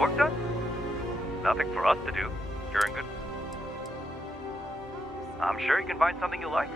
work done? Nothing for us to do. You're in good... I'm sure you can find something you like.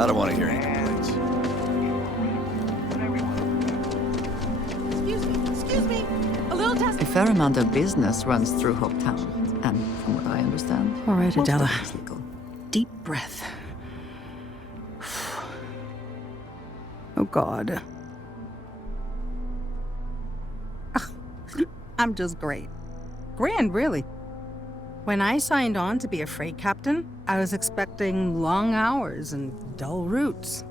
I don't want to hear any complaints. Excuse me. A little test. A fair amount of business runs through Hopetown, and from what I understand, All right, most of Adela. it is legal. Deep breath. Oh, God. I'm just great. Grand, really. When I signed on to be a freight captain, I was expecting long hours and dull routes.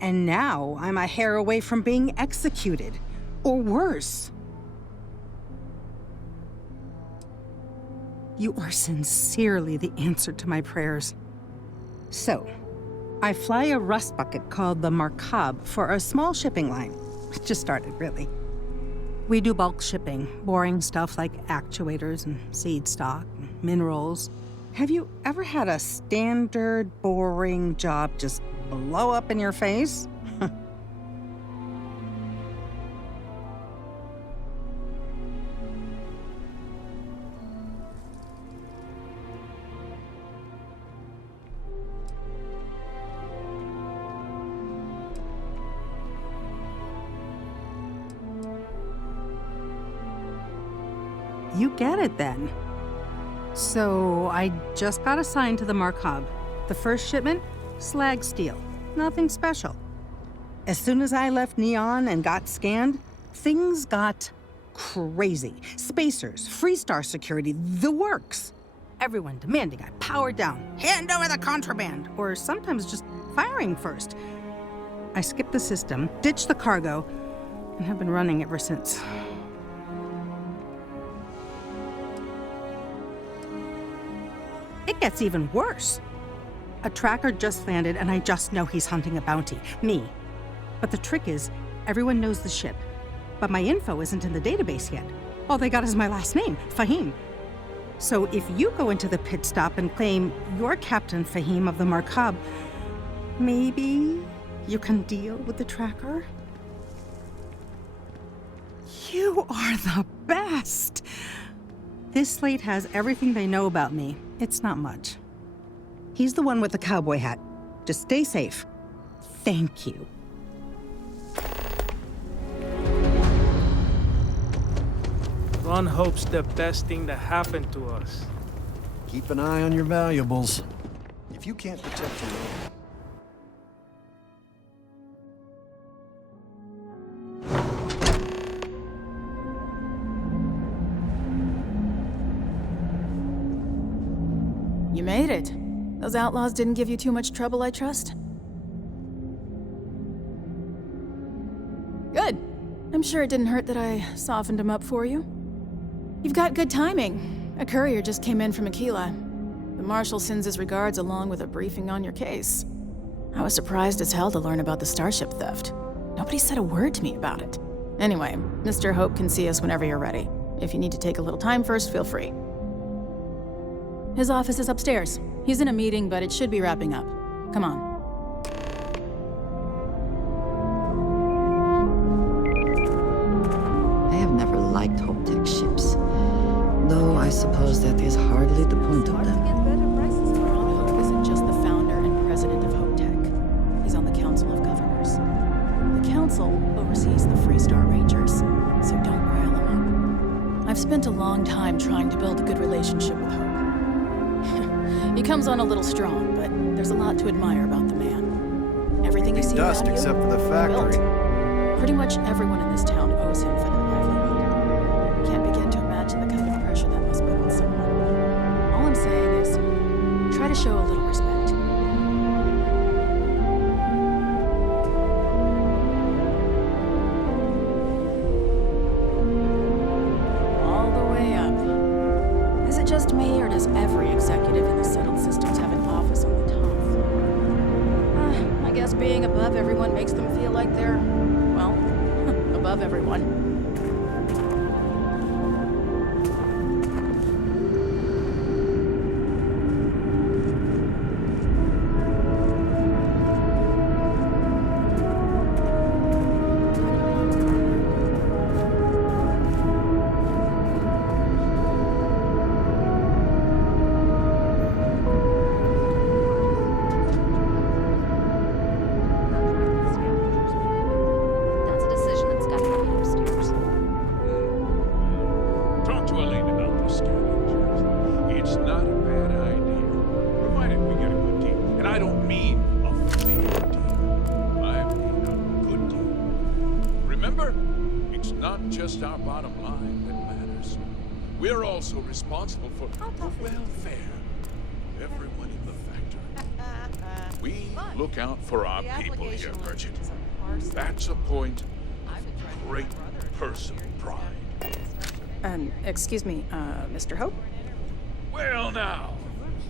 And now I'm a hair away from being executed. Or worse. You are sincerely the answer to my prayers. So, I fly a rust bucket called the Mercs for a small shipping line. It just started, really. We do bulk shipping, boring stuff like actuators and seed stock, and minerals. Have you ever had a standard, boring job just blow up in your face? You get it then. So I just got assigned to the Mercs. The first shipment, slag steel. Nothing special. As soon as I left Neon and got scanned, things got crazy. Spacers, Freestar security, the works. Everyone demanding I power down, hand over the contraband, or sometimes just firing first. I skipped the system, ditched the cargo, and have been running ever since. It gets even worse. A tracker just landed and I just know he's hunting a bounty. Me. But the trick is, everyone knows the ship. But my info isn't in the database yet. All they got is my last name, Fahim. So if you go into the pit stop and claim you're Captain Fahim of the Mercs, maybe you can deal with the tracker? You are the best! This slate has everything they know about me. It's not much. He's the one with the cowboy hat. Just stay safe. Thank you. Ron hopes the best thing that happened to us. Keep an eye on your valuables. If you can't protect your own... You made it. Those outlaws didn't give you too much trouble, I trust? Good. I'm sure it didn't hurt that I softened them up for you. You've got good timing. A courier just came in from Aquila. The Marshal sends his regards along with a briefing on your case. I was surprised as hell to learn about the starship theft. Nobody said a word to me about it. Anyway, Mr. Hope can see us whenever you're ready. If you need to take a little time first, feel free. His office is upstairs. He's in a meeting, but it should be wrapping up. Come on. I have never liked Hoptech ships, though I suppose that is hardly the point of them. Hope isn't just the founder and president spent a long time trying to build a good relationship with Hope. He comes on a little strong, but there's a lot to admire about the man. Everything you see Dust around you, except for the factory. built. Pretty much everyone in this town owes him for their livelihood. Can't begin to imagine the kind of pressure that must put on someone. All I'm saying is, try to show a little respect. All the way up. Is it just me, or does every executive in the settled systems have an office on the top floor? I guess being above everyone makes them feel like they're, well, above everyone. That's a decision that's got to be made upstairs. Talk to Elaine about the scavengers. It's not a bad idea, provided we get a good deal. And I don't mean a fair deal. I mean a good deal. Remember, it's not just our bottom line that matters. We're also responsible for the welfare of everyone in the factory. We look out for our people here, Merchant. That's a point of great personal pride. Excuse me, Mr. Hope? Well now,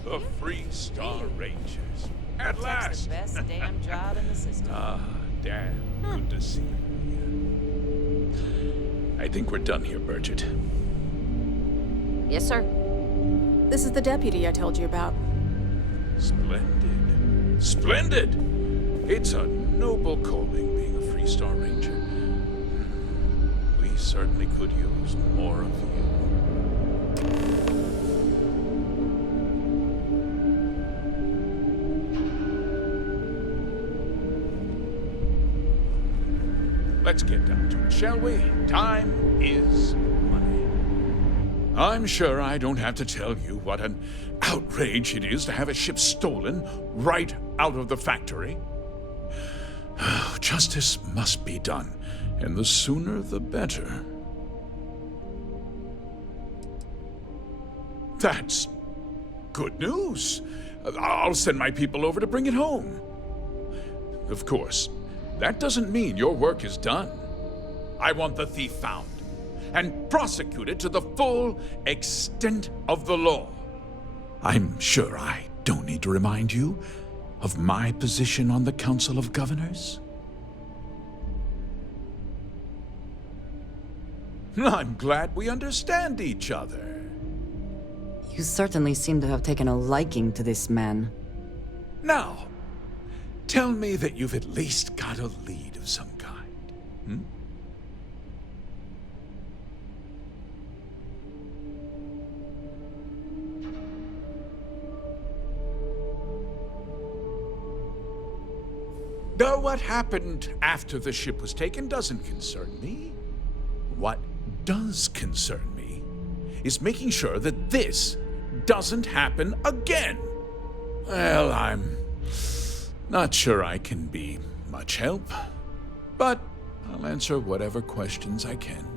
the Free Star Rangers. At last! Best damn job in the system. Ah, Dan, good to see you again. I think we're done here, Bridget. Yes, sir. This is the deputy I told you about. Splendid. Splendid! It's a noble calling being a Free Star Ranger. We certainly could use more of you. Let's get down to it, shall we? Time is money. I'm sure I don't have to tell you what an outrage it is to have a ship stolen right out of the factory. Justice must be done, and the sooner the better. That's good news. I'll send my people over to bring it home. Of course, that doesn't mean your work is done. I want the thief found and prosecuted to the full extent of the law. I'm sure I don't need to remind you of my position on the Council of Governors. I'm glad we understand each other. You certainly seem to have taken a liking to this man. Now, tell me that you've at least got a lead of some kind. Hmm? Though what happened after the ship was taken doesn't concern me. What does concern me is making sure that this doesn't happen again. Well, I'm not sure I can be much help, but I'll answer whatever questions I can.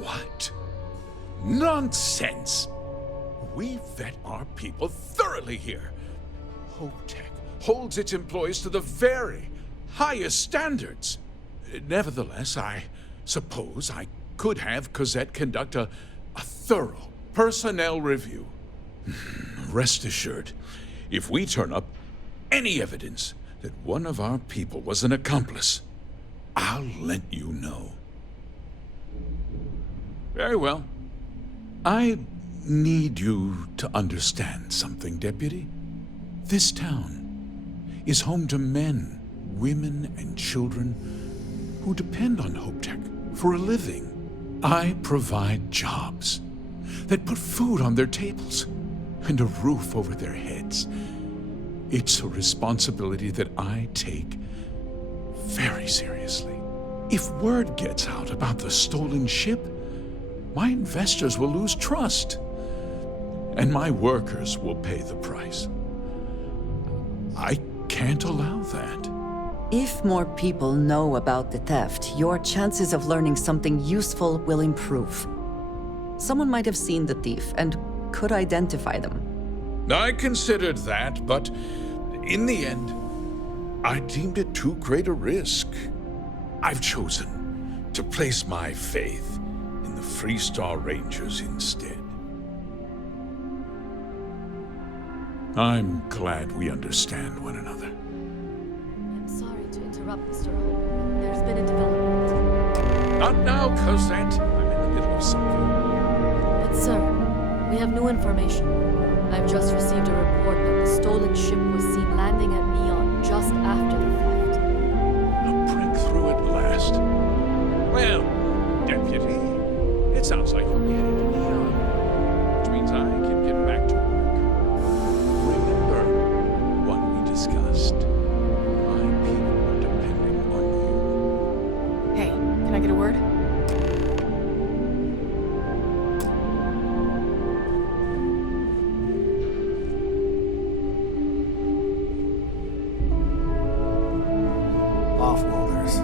What? Nonsense! We vet our people thoroughly here. HopeTech holds its employees to the very highest standards. Nevertheless, I suppose I could have Cosette conduct a thorough personnel review. Rest assured, if we turn up any evidence that one of our people was an accomplice, I'll let you know. Very well. I need you to understand something, Deputy. This town is home to men, women and children who depend on HopeTech for a living. I provide jobs that put food on their tables and a roof over their heads. It's a responsibility that I take very seriously. If word gets out about the stolen ship, my investors will lose trust, and my workers will pay the price. I can't allow that. If more people know about the theft, your chances of learning something useful will improve. Someone might have seen the thief and could identify them. I considered that, but in the end, I deemed it too great a risk. I've chosen to place my faith in the Freestar Rangers instead. I'm glad we understand one another. I'm sorry to interrupt, Mr. Hope. There's been a development. Not now, Cosette. I'm in the middle of something. But sir, we have new information. I've just received a report that the stolen ship was seen landing at Neon just after the theft. A breakthrough at last. Well, Deputy, it sounds like you'll be heading to Neon, which means I can get back to work. Remember what we discussed. My people are depending on you. Hey, can I get a word? Offworlders.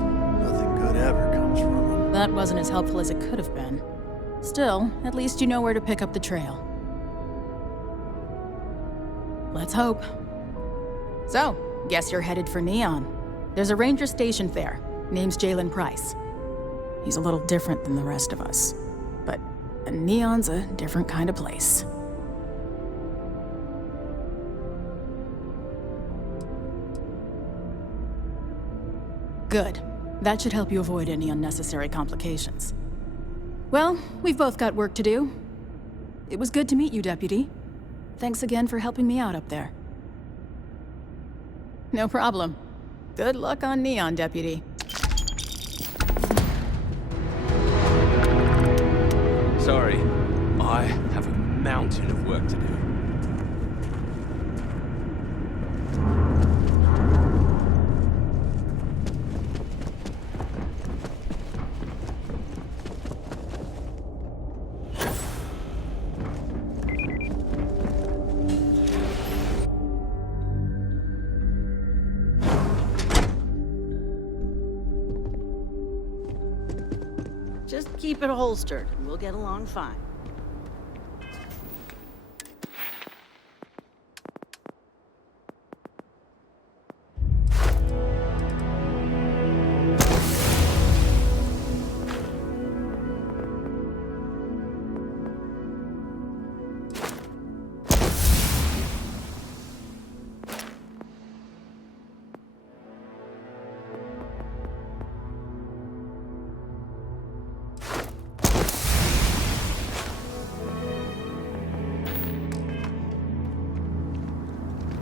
Nothing good ever comes from them. That wasn't as helpful as it could have been. Still, at least you know where to pick up the trail. Let's hope. So, guess you're headed for Neon. There's a ranger stationed there. Name's Jalen Price. He's a little different than the rest of us. But Neon's a different kind of place. Good. That should help you avoid any unnecessary complications. Well, we've both got work to do. It was good to meet you, Deputy. Thanks again for helping me out up there. No problem. Good luck on Neon, Deputy. Sorry, I have a mountain of work to do. Just keep it holstered, and we'll get along fine.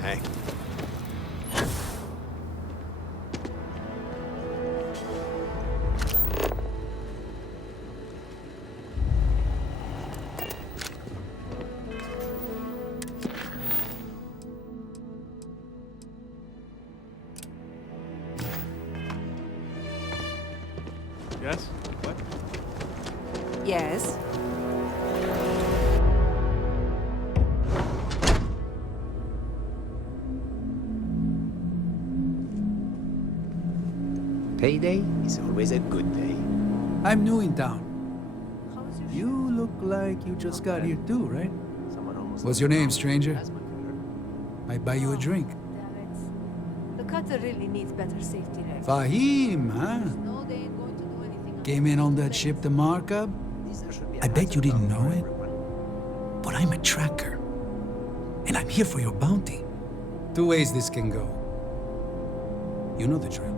Hey. Yes? What? Yes? Payday is always a good day. I'm new in town. You look like you just got here too, right? What's your name, stranger? Might buy you a drink. Damn it. The cutter really needs better safety regs. Fahim, huh? No, they ain't going to do anything. Came in on that ship, the Markup? I bet you didn't know it. But I'm a tracker. And I'm here for your bounty. Two ways this can go. You know the drill.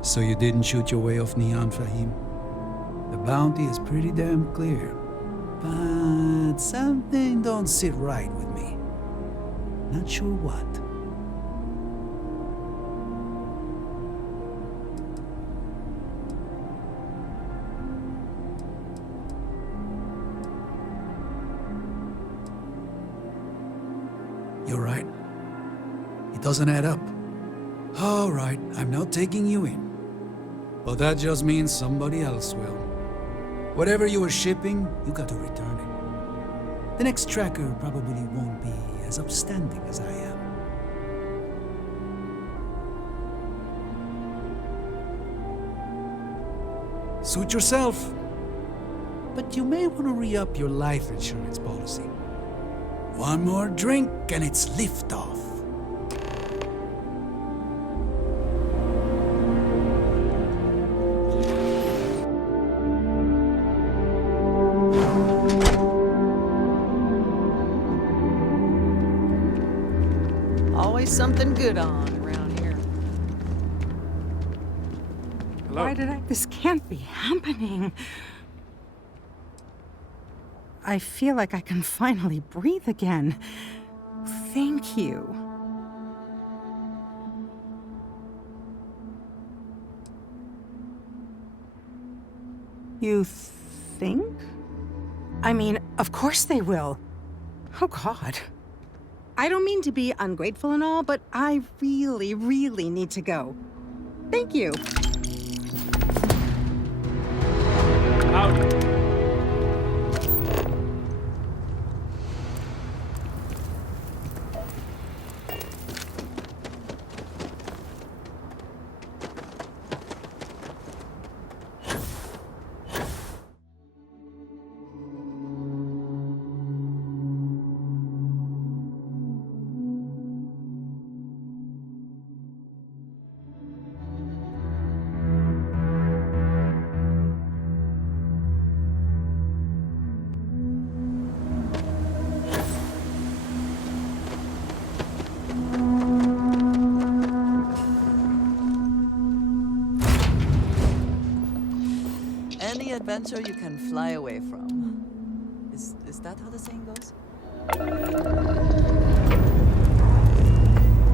So you didn't shoot your way off Neon, Fahim? The bounty is pretty damn clear. But something don't sit right with me. Not sure what. You're right. It doesn't add up. All right, I'm not taking you in. But that just means somebody else will. Whatever you were shipping, you got to return it. The next tracker probably won't be as upstanding as I am. Suit yourself. But you may want to re-up your life insurance policy. One more drink and it's liftoff. Always something good on around here. Hello? Why did I? This can't be happening. I feel like I can finally breathe again. Thank you. You think? I mean, of course they will. Oh, God. I don't mean to be ungrateful and all, but I really, really need to go. Thank you. Howdy. Any adventure you can fly away from. Is that how the saying goes?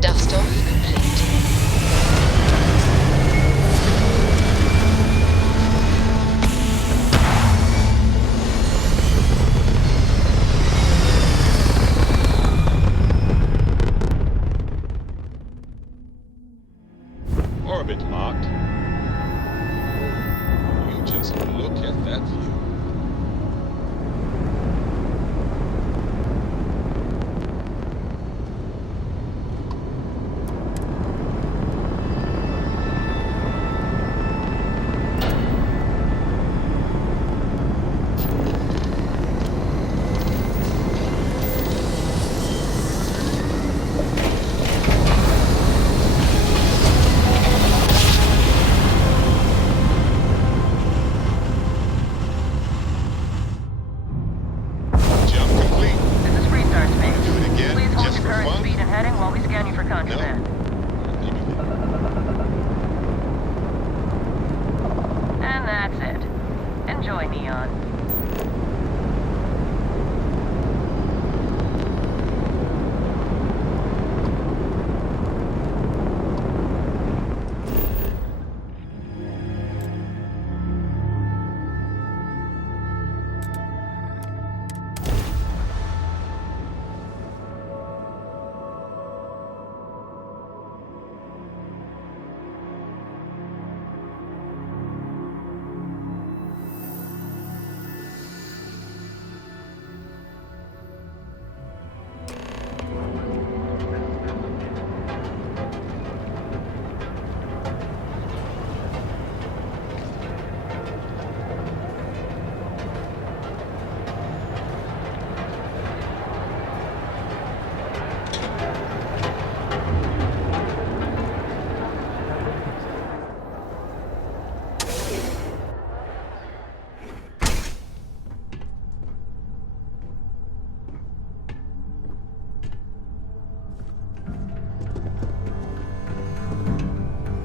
Dust off complete. Orbit locked. You just look at that view.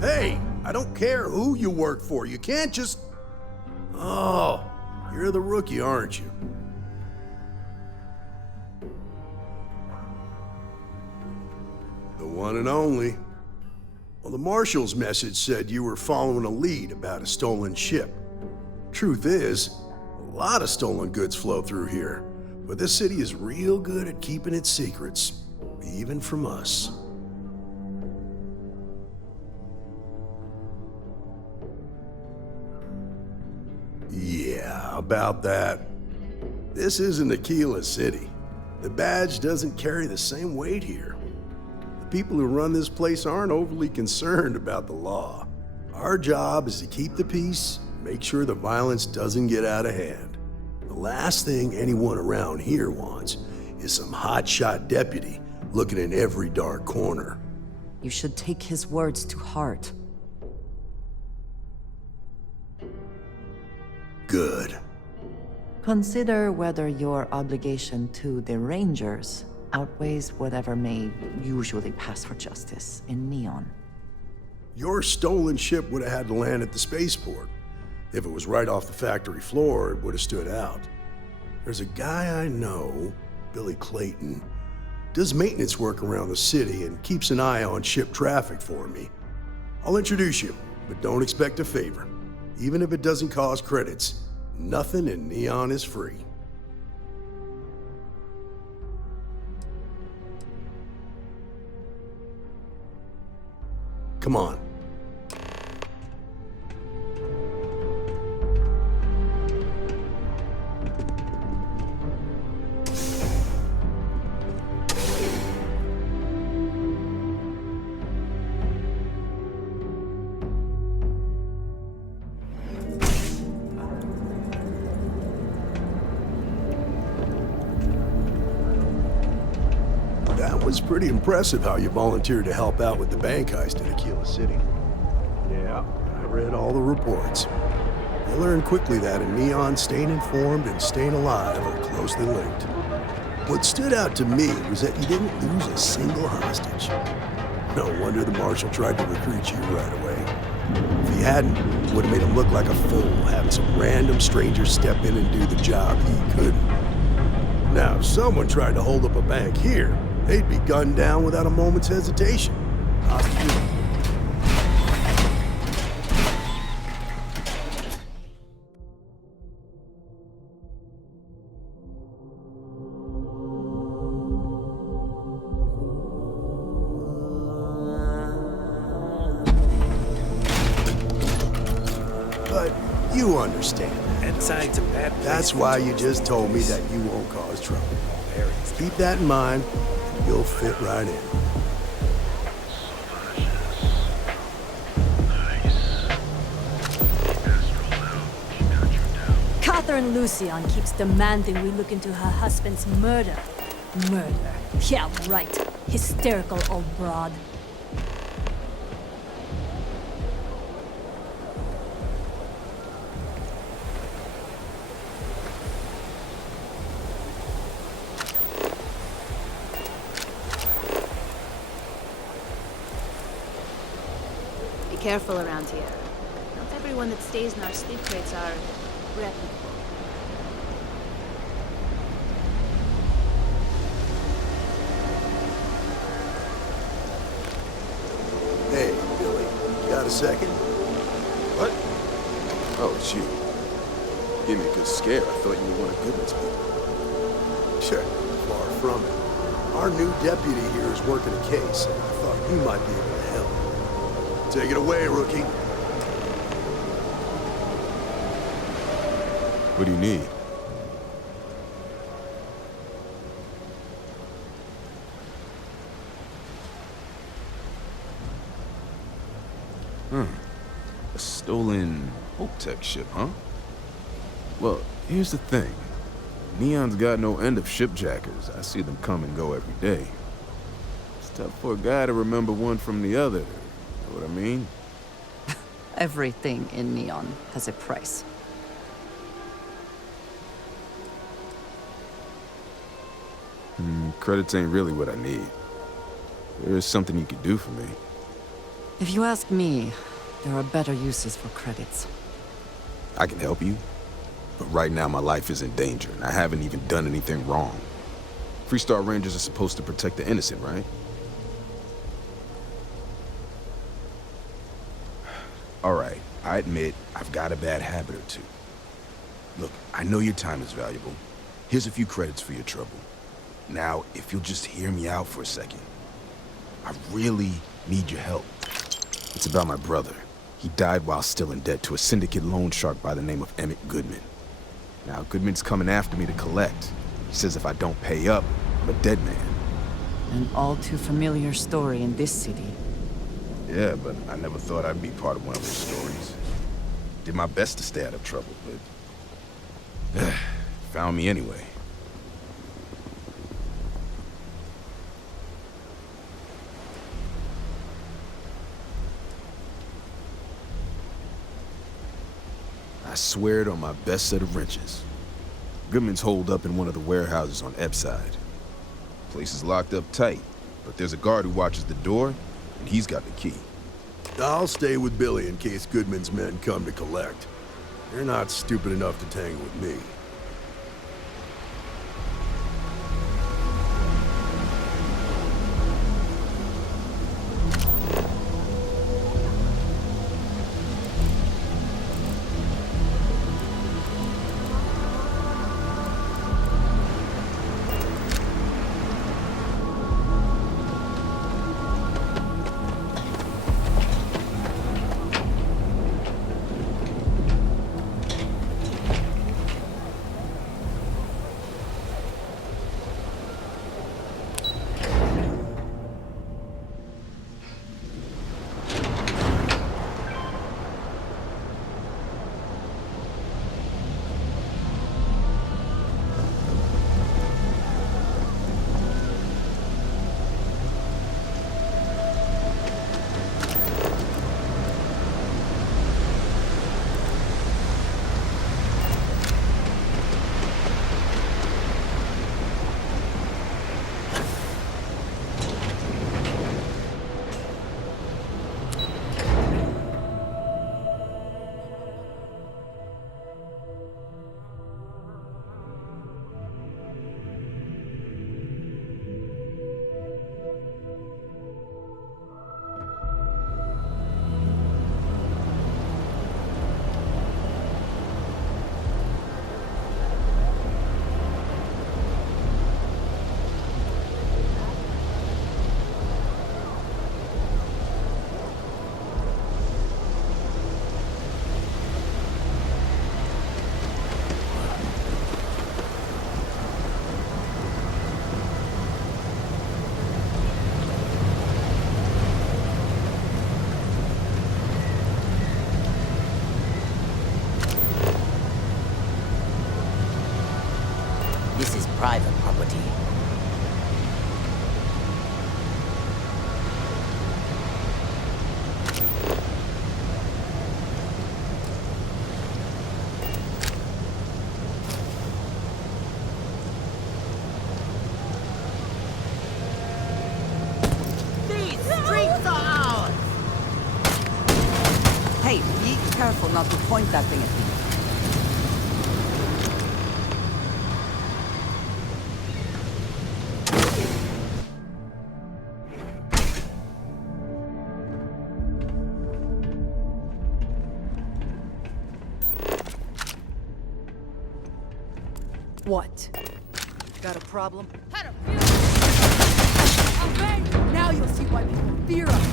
Hey, I don't care who you work for. You can't just... Oh, you're the rookie, aren't you? one and only. Well, the Marshal's message said you were following a lead about a stolen ship. Truth is, a lot of stolen goods flow through here, but this city is real good at keeping its secrets, even from us. Yeah, about that. This isn't Aquila City. The badge doesn't carry the same weight here. The people who run this place aren't overly concerned about the law. Our job is to keep the peace, make sure the violence doesn't get out of hand. The last thing anyone around here wants is some hotshot deputy looking in every dark corner. You should take his words to heart. Good. Consider whether your obligation to the Rangers outweighs whatever may usually pass for justice in Neon. Your stolen ship would have had to land at the spaceport. If it was right off the factory floor, it would have stood out. There's a guy I know, Billy Clayton, does maintenance work around the city and keeps an eye on ship traffic for me. I'll introduce you, but don't expect a favor. Even if it doesn't cause credits, nothing in Neon is free. Come on. That was pretty impressive how you volunteered to help out with the bank heist in Aquila City. Yeah, I read all the reports. You learned quickly that in Neon, staying informed and staying alive are closely linked. What stood out to me was that you didn't lose a single hostage. No wonder the Marshal tried to recruit you right away. If he hadn't, it would have made him look like a fool, having some random stranger step in and do the job he couldn't. Now, if someone tried to hold up a bank here, they'd be gunned down without a moment's hesitation. Hostages. But you understand. That side's a bad place. That's why you just told me that you won't cause trouble. Keep that in mind, and you'll fit right in. Catherine Lucian keeps demanding we look into her husband's murder. Murder. Yeah, right. Hysterical old broad. Careful around here. Not everyone that stays in our sleep crates are reputable. Hey, Billy, got a second? What? Oh, it's you. Gave me a good scare. I thought you were one of Goodman's people. Sure, far from it. Our new deputy here is working a case, and I thought you might be able to help. Take it away, rookie. What do you need? A stolen Hope-Tech ship, huh? Well, here's the thing. Neon's got no end of shipjackers. I see them come and go every day. It's tough for a guy to remember one from the other. Know what I mean? Everything in Neon has a price. Credits ain't really what I need. There is something you could do for me. If you ask me, there are better uses for credits. I can help you, but right now my life is in danger, and I haven't even done anything wrong. Freestar Rangers are supposed to protect the innocent, right? I admit I've got a bad habit or two. Look, I know your time is valuable. Here's a few credits for your trouble. Now, if you'll just hear me out for a second. I really need your help. It's about my brother. He died while still in debt to a syndicate loan shark by the name of Emmett Goodman. Now, Goodman's coming after me to collect. He says if I don't pay up, I'm a dead man. An all too familiar story in this city. Yeah, but I never thought I'd be part of one of those stories. Did my best to stay out of trouble, but... found me anyway. I swear it on my best set of wrenches. Goodman's holed up in one of the warehouses on Epside. Place is locked up tight, but there's a guard who watches the door, and he's got the key. I'll stay with Billy in case Goodman's men come to collect. They're not stupid enough to tangle with me. This is private property. These streets are ours! Hey, be careful not to point that thing at me. What? Got a problem? Now you'll see why people fear us.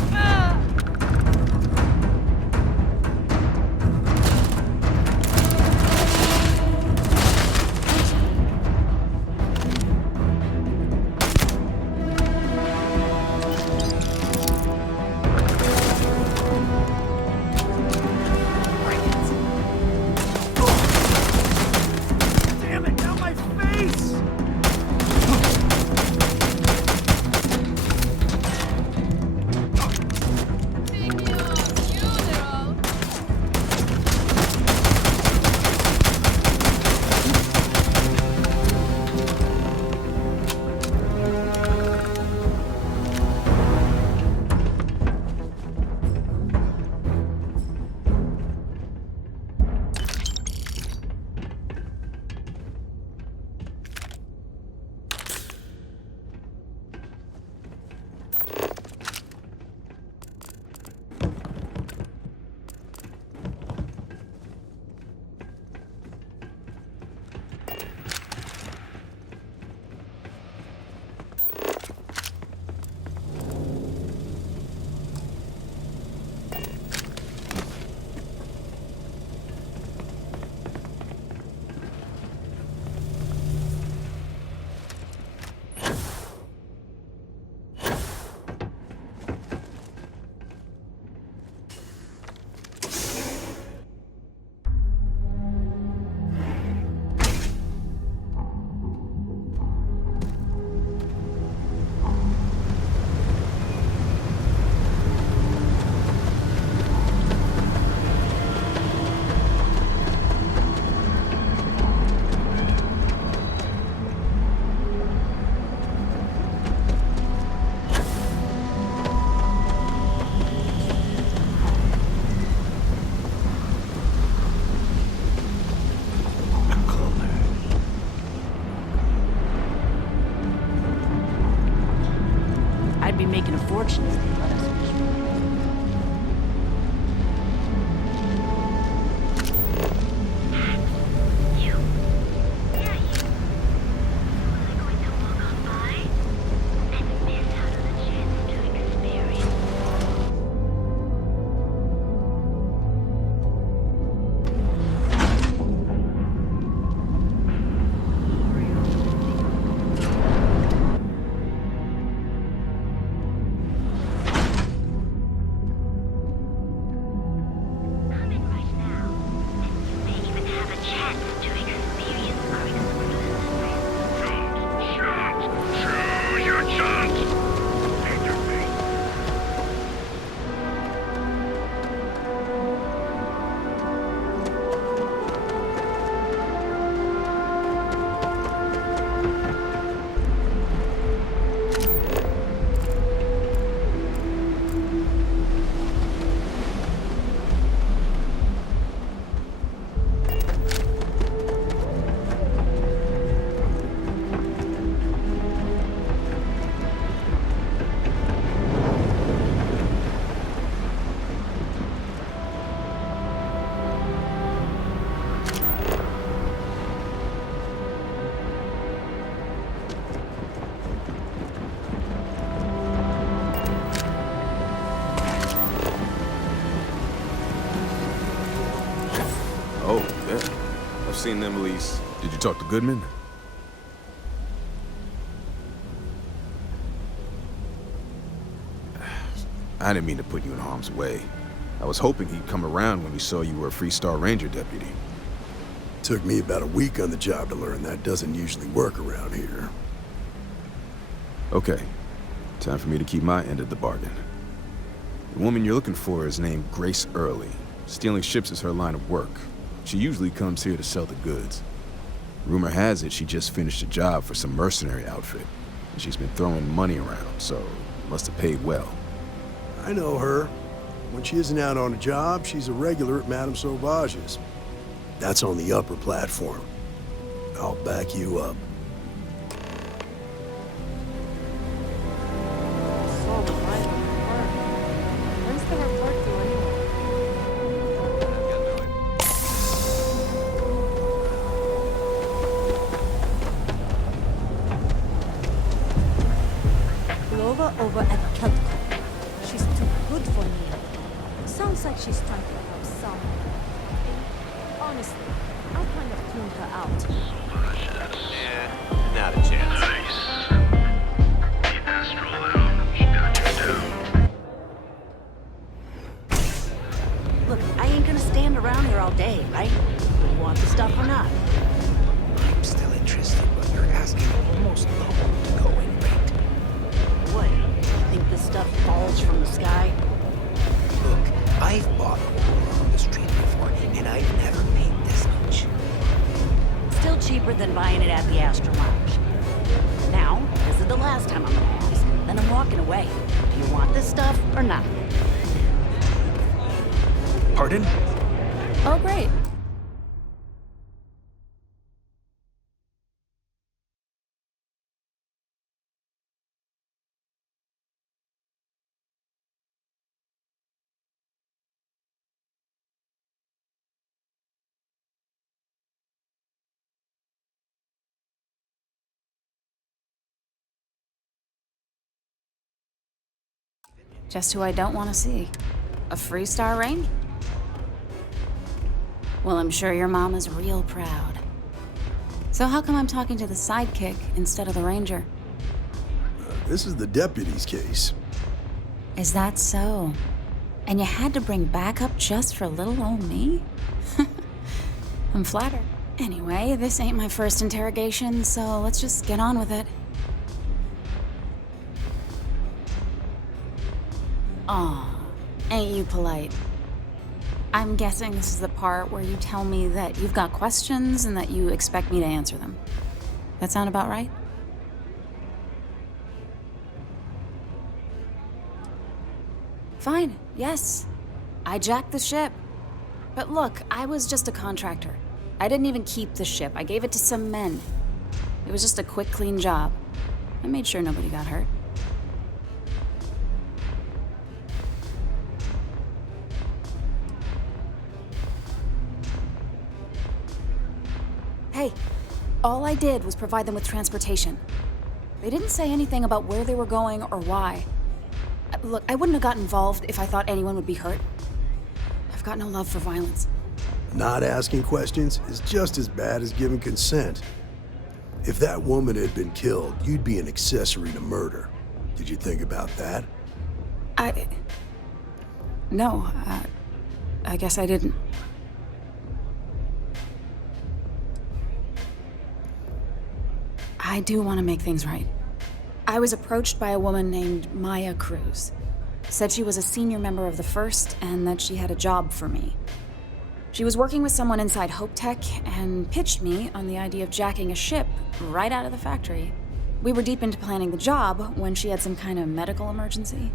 Yeah, I've seen them lease. Did you talk to Goodman? I didn't mean to put you in harm's way. I was hoping he'd come around when he saw you were a Freestar Ranger deputy. Took me about a week on the job to learn that doesn't usually work around here. Okay, time for me to keep my end of the bargain. The woman you're looking for is named Grace Early. Stealing ships is her line of work. She usually comes here to sell the goods. Rumor has it she just finished a job for some mercenary outfit, and she's been throwing money around, so must have paid well. I know her. When she isn't out on a job, she's a regular at Madame Sauvage's. That's on the upper platform. I'll back you up. When's the report due anyway? Clover over at Keltco. She's too good for me. Sounds like she's trying to help someone. Honestly, I kind of tuned her out. Yeah, not a chance. Look, I ain't gonna stand around here all day, right? You want the stuff or not? I'm still interested, but you're asking almost double the going rate. What? You think this stuff falls from the sky? Look, I've bought ore on the street before, and I've never paid this much. Still cheaper than buying it at the Astor Lounge. Now, this is the last time I'm gonna ask. Then I'm walking away. Do you want this stuff or not? Pardon? Oh, great. Just who I don't want to see. A Freestar Ranger? Well, I'm sure your mom is real proud. So how come I'm talking to the sidekick instead of the ranger? This is the deputy's case. Is that so? And you had to bring backup just for little old me? I'm flattered. Anyway, this ain't my first interrogation, so let's just get on with it. Aw, ain't you polite? I'm guessing this is the part where you tell me that you've got questions and that you expect me to answer them. That sound about right? Fine, yes. I jacked the ship. But look, I was just a contractor. I didn't even keep the ship. I gave it to some men. It was just a quick, clean job. I made sure nobody got hurt. Hey, all I did was provide them with transportation. They didn't say anything about where they were going or why. Look, I wouldn't have got involved if I thought anyone would be hurt. I've got no love for violence. Not asking questions is just as bad as giving consent. If that woman had been killed, you'd be an accessory to murder. Did you think about that? No, I guess I didn't. I do want to make things right. I was approached by a woman named Maya Cruz. Said she was a senior member of the First and that she had a job for me. She was working with someone inside Hope Tech and pitched me on the idea of jacking a ship right out of the factory. We were deep into planning the job when she had some kind of medical emergency.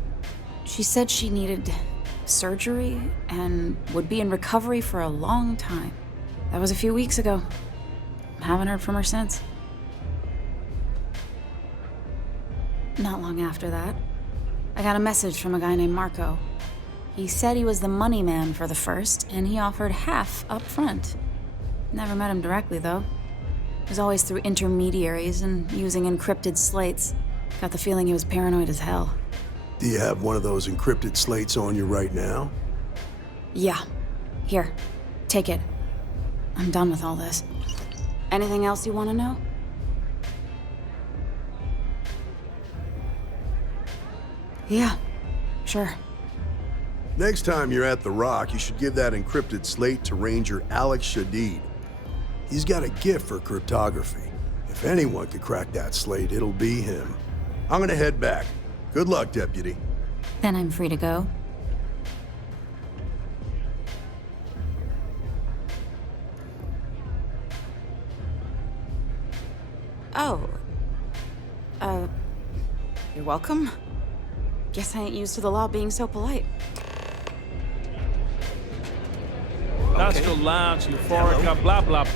She said she needed surgery and would be in recovery for a long time. That was a few weeks ago. Haven't heard from her since. Not long after that, I got a message from a guy named Marco. He said he was the money man for the First, and he offered half up front. Never met him directly, though. It was always through intermediaries and using encrypted slates. Got the feeling he was paranoid as hell. Do you have one of those encrypted slates on you right now? Yeah. Here, take it. I'm done with all this. Anything else you want to know? Yeah, sure. Next time you're at the Rock, you should give that encrypted slate to Ranger Alex Shadid. He's got a gift for cryptography. If anyone could crack that slate, it'll be him. I'm gonna head back. Good luck, Deputy. Then I'm free to go? Oh. You're welcome. Guess I ain't used to the law being so polite. That's the lounge, euphorica, blah blah.